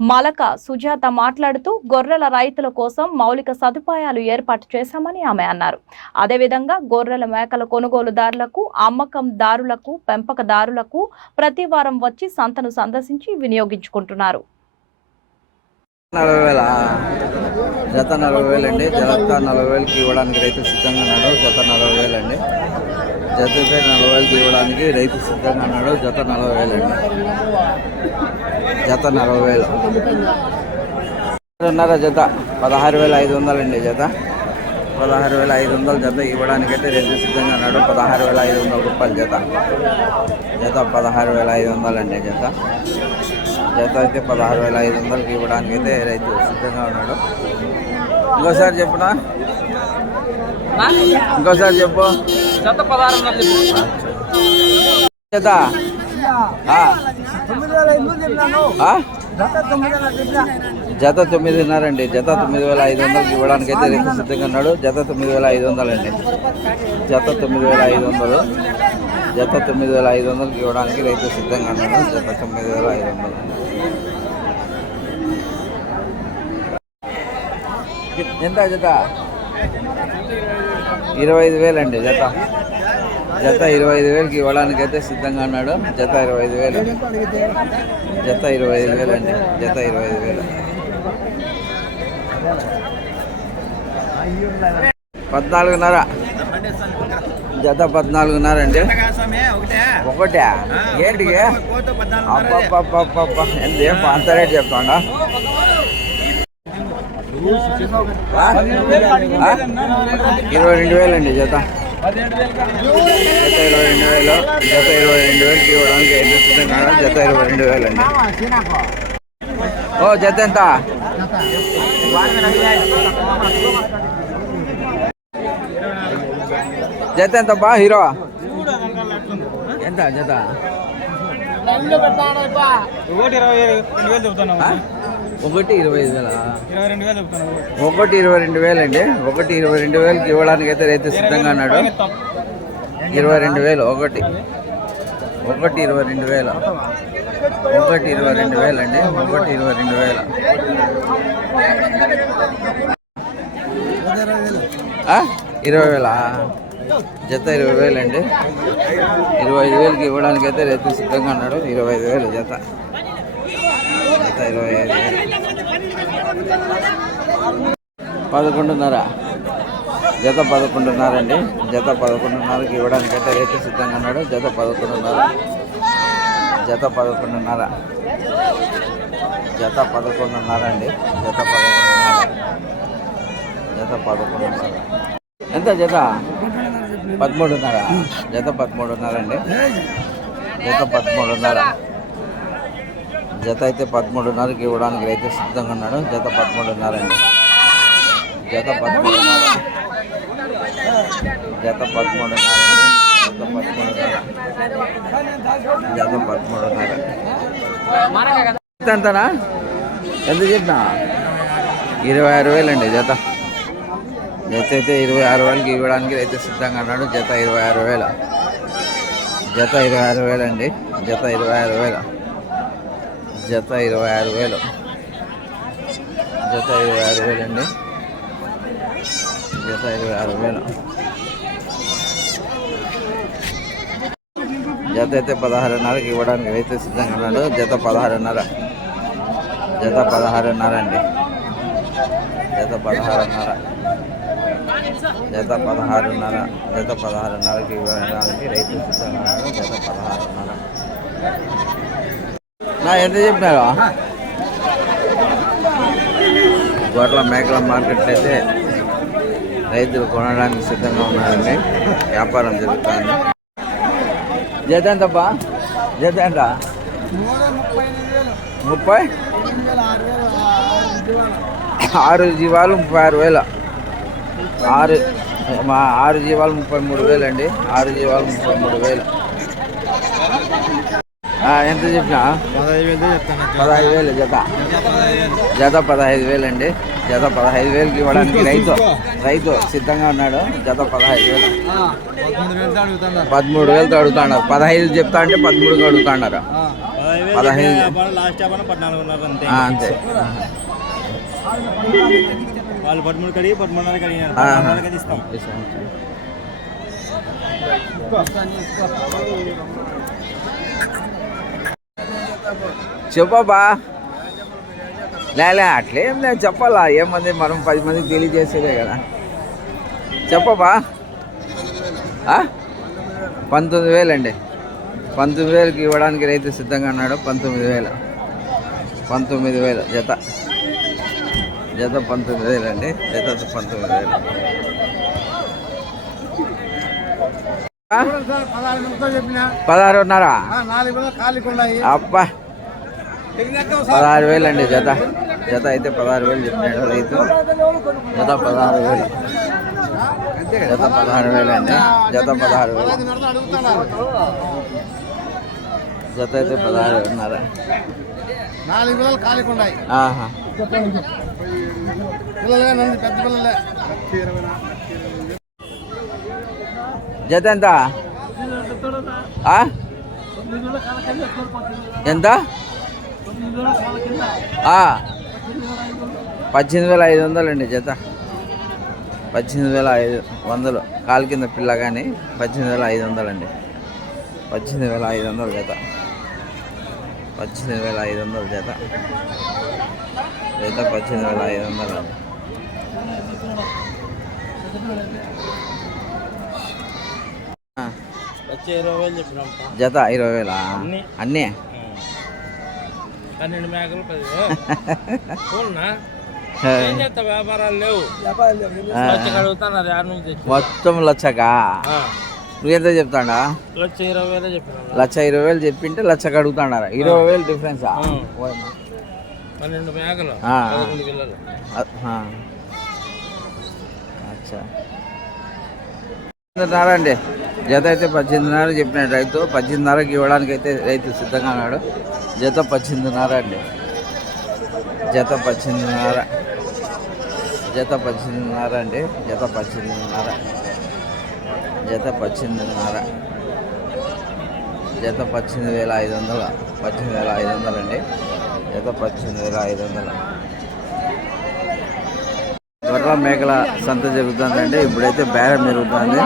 Malaka Sujatha మాట్లాడుతూ గొర్రెల రైతుల కోసం మౌలిక సదుపాయాలు ఏర్పాటు చేశామని ఆమె అన్నారు. అదేవిధంగా గొర్రెల మేకల కొనుగోలుదారులకు అమ్మకందారులకు పెంపకదారులకు ప్రతి వారం వచ్చి సంతను సందర్శించి వినియోగించుకుంటున్నారు. నలభై వేల జత నలభై వేలు అండి జత నలభై వేలకి ఇవ్వడానికి రైతు సిద్ధంగా ఉన్నాడు. జత నలభై వేలు అండి జతపై నలభై వేలకి ఇవ్వడానికి రైతు సిద్ధంగా ఉన్నాడు. జత నలభై వేలు అండి జత నలభై వేలు. రెండున్నర జత పదహారు వేల ఐదు వందలండి జత. పదహారు వేల ఐదు వందల జత ఇవ్వడానికైతే రైతు సిద్ధంగా ఉన్నాడు. పదహారు వేల ఐదు వందల రూపాయలు జత. జత పదహారు వేల ఐదు వందలండి జత. జత అయితే పదహారు వేల ఐదు వందలకి ఇవ్వడానికి అయితే రైతు సిద్ధంగా ఉన్నాడు. ఇంకోసారి చెప్పునా? ఇంకోసారి చెప్పు. జత పదహారు వందలు చెప్పు. జత. వందలు? జత తొమ్మిదిన్నర అండి జత తొమ్మిది వేల ఐదు వందలకి ఇవ్వడానికి అయితే రైతు సిద్ధంగా ఉన్నాడు. జత తొమ్మిది వేల ఐదు వందలండి. జత తొమ్మిది వేల ఐదు వందలు. జత తొమ్మిది వేల ఐదు వందలకి ఇవ్వడానికి రైతు సిద్ధంగా ఉన్నాడు. జత తొమ్మిది వేల ఐదు వందలు. ఎంత జత? ఇరవై ఐదు వేలండి జత. జత ఇరవై ఐదు వేలకి ఇవ్వడానికి అయితే సిద్ధంగా ఉన్నాడు. జత ఇరవై ఐదు వేలు. జత ఇరవై ఐదు వేలు అండి జత ఇరవై ఐదు వేలు. పద్నాలుగున్నర. జత పద్నాలుగున్నర అండి ఒకటే. ఏంటికి? అబ్బబ్బబ్బబ్బబ్బ. అంత రేట్ చెప్తాడా? ఇరవై రెండు వేలండి జత. జత ఇరవై రెండు వేలు జత ఇరవై రెండు వేలకి ఇవ్వడానికి ఎంత సిద్ధంగా ఉన్నాడు? జత ఇరవై రెండు వేలు అండి ఓ జత ఎంత జత ఎంత బా హీరో ఎంత జత ఒకటి ఇరవై రెండు వేలు చెబుతున్నావు ఆ? ఒకటి ఇరవై ఐదు వేల ఇరవై రెండు వేలు చెబుతున్నావు ఒకటి ఇరవై రెండు వేలు అండి ఒకటి ఇరవై రెండు వేలకి ఇవ్వడానికి అయితే రైతు సిద్ధంగా ఉన్నాడు. ఇరవై రెండు వేలు ఒకటి. ఒకటి ఇరవై రెండు వేలు. ఒకటి ఇరవై రెండు వేలు అండి ఒకటి ఇరవై రెండు వేలు? ఇరవై వేల? జత ఇరవై వేలు అండి ఇరవై ఐదు వేలకి ఇవ్వడానికి అయితే రైతు సిద్ధంగా ఉన్నాడు. ఇరవై ఐదు వేలు జత. జత ఇరవై ఐదు. పదకొండున్నర. జత పదకొండున్నర అండి. జత పదకొండున్నరకి ఇవ్వడానికి అయితే రైతు సిద్ధంగా ఉన్నాడు. జత పదకొండున్నర. జత పదకొండున్నర. జత పదకొండున్నర అండి. జత పదకొండున్నర. జత పదకొండున్నర. ఎంత జత? పదమూడున్నర. జత పదమూడున్నర అండి. జత పదమూడున్నర. జత అయితే పదమూడున్నరకి ఇవ్వడానికి రైతు సిద్ధంగా ఉన్నాడు. జత పదమూడున్నర అండి. జత పదమూడున్నర. జత పదమూడున్నర జత పదమూడున్నర జత పదమూడున్నర. ఎంతనా? ఎంత చెప్పినా? ఇరవై ఆరు వేలు అండి జత. జత అయితే ఇరవై ఆరు వేలకి ఇవ్వడానికి రైతు సిద్ధంగా ఉన్నాడు. జత ఇరవై ఆరు వేల. జత ఇరవై ఆరు వేలు అండి జత ఇరవై ఆరు వేల. జత ఇరవై ఆరు వేలు. జత ఇరవై ఆరు వేలు అండి జత ఇరవై ఆరు వేలు. జత అయితే పదహారున్నరకి ఇవ్వడానికి రైతు సిద్ధంగా ఉన్నాడు. జత పదహారున్నర. జత పదహారున్నర అండి. జత పదహారున్నర. జత పదహారున్నర. జత పదహారున్నరకి ఇవ్వడానికి రైతు సిద్ధంగా ఉన్నాడు. జత పదహారున్నర. నా ఎంత చెప్పినారు? గొర్రెల మేకల మార్కెట్లో అయితే రైతులు కొనడానికి సిద్ధంగా ఉన్నారండి. వ్యాపారం జరుగుతుంది. జత ఎంతప్పా జత ఎంత ముప్పై? ఆరు జీవాలు ముప్పై ఆరు వేల. ఆరు మా ఆరు జీవాలు ముప్పై మూడు వేలు అండి ఆరు జీవాలు ముప్పై మూడు వేలు. ఎంత చెప్పినా? పదహైదు వేలు జత జత పదహైదు వేలు అండి జత పదహైదు వేలకి ఇవ్వడానికి రైతు రైతు సిద్ధంగా ఉన్నాడు. జత పదహైదు వేలు. పదమూడు వేలతో అడుగుతున్నారు. పదహైదు చెప్తా అంటే పదమూడుకి అడుగుతున్నారు. పదహైదు అంతే. వాళ్ళు పదమూడు కడిగి పదమూడున్నర కడిగినారు. ఇస్తాం చెప్పబా లేలే అట్లేం లేదు చెప్పాలా? ఏమంది మనం పది మందికి తెలియజేసేదే కదా. చెప్పబా ఆ? పంతొమ్మిది వేలండి. పంతొమ్మిది వేలకి ఇవ్వడానికి రైతు సిద్ధంగా ఉన్నాడు పంతొమ్మిది వేలు. పంతొమ్మిది వేలు జత. జత పంతొమ్మిది వేలు అండి జత పంతొమ్మిది వేలు. పదహారున్నర? వేలు అబ్బా. పదహారు వేలు అండి జత. జత అయితే పదహారు వేలు చెప్పినాడు రైతు. జత పదహారు వేలు. జత పదహారు వేలు అండి. జత పదహారు వేలు. జత అయితే పదహారు వేలున్నర నాలుగు వేలు ఖాళీకి ఉన్నాయి. పిల్లలే నన్ను పెద్ద పిల్లలే. జత ఎంత? ఆ? ఎంత. పద్దెనిమిది వేల ఐదు వందలు అండి జత. పద్దెనిమిది వేల ఐదు వందలు. కాలు కింద పిల్ల కానీ పద్దెనిమిది వేల ఐదు వందలు అండి పద్దెనిమిది వేల ఐదు వందలు జత. పద్దెనిమిది వేల ఐదు వందలు జత. జత పద్దెనిమిది వేల ఐదు వందలు అండి ఆ. వచ్చే ఇరవై వేలు చెప్పినాం జత ఇరవై వేలా? అన్నీ. పన్నెండు మేకలు పది. చూడనా వ్యాపారాలు లేవు. లక్ష మొత్తం లచ్చకా. నువ్వెంత చెప్తాడా? లక్ష ఇరవై వేలే చెప్పినాం. లచ్చ ఇరవై వేలు చెప్పింటే లచ్చకు అడుగుతాడారా? ఇరవై వేలు డిఫరెన్సా. పన్నెండు మేకలు. అచ్చా. పద్దెనిమిదిన్నర అండి జత అయితే పద్దెనిమిదిన్నర చెప్పినాడు రైతు పద్దెనిమిదిన్నరకి ఇవ్వడానికి అయితే రైతు సిద్ధంగా ఉన్నాడు. జత పద్దెనిమిదిన్నర అండి జత పద్దెనిమిదిన్నర జత పద్దెనిమిదిన్నర అండి జత పద్దెనిమిదిన్నర జత పద్దెనిమిదిన్నర జత పద్దెనిమిది వేల ఐదు వందలు పద్దెనిమిది వేల ఐదు వందలు అండి జత పద్దెనిమిది వేల ఐదు వందలు. గొర్రెల మేకల సంత జరుగుతుందండి ఇప్పుడైతే బేరం జరుగుతుంది.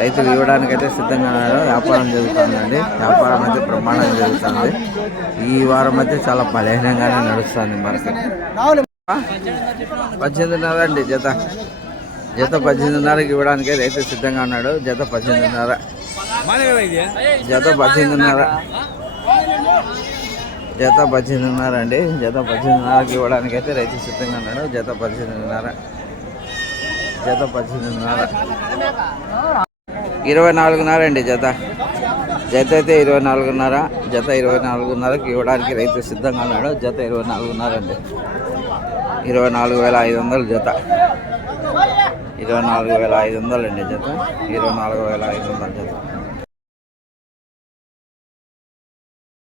రైతులు ఇవ్వడానికైతే సిద్ధంగా ఉన్నారు. వ్యాపారం జరుగుతుందండి వ్యాపారం అయితే ప్రమాణం జరుగుతుంది. ఈ వారం అయితే చాలా బలహీనంగానే నడుస్తుంది మార్కెట్ పద్దెనిమిదిన్నర అండి జత. జత పద్దెనిమిదిన్నరకి ఇవ్వడానికి రైతు సిద్ధంగా ఉన్నాడు. జత పద్దెనిమిదిన్నర. జత పద్దెనిమిదిన్నర. జత పద్దెనిమిదిన్నర అండి. జత పద్దెనిమిదిన్నరకి ఇవ్వడానికి అయితే రైతు సిద్ధంగా ఉన్నాడు. జత పద్దెనిమిదిన్నర. జత పద్దెనిమిదిన్నర ఇరవై నాలుగున్నర అండి జత. జత అయితే ఇరవై నాలుగున్నర జత ఇరవై నాలుగున్నరకి ఇవ్వడానికి రైతు సిద్ధంగా ఉన్నాడు. జత ఇరవై నాలుగున్నర అండి. ఇరవై నాలుగు వేల ఐదు వందలు జత. ఇరవై నాలుగు వేల ఐదు వందలు అండి జత. ఇరవై నాలుగు వేల ఐదు వందల జత.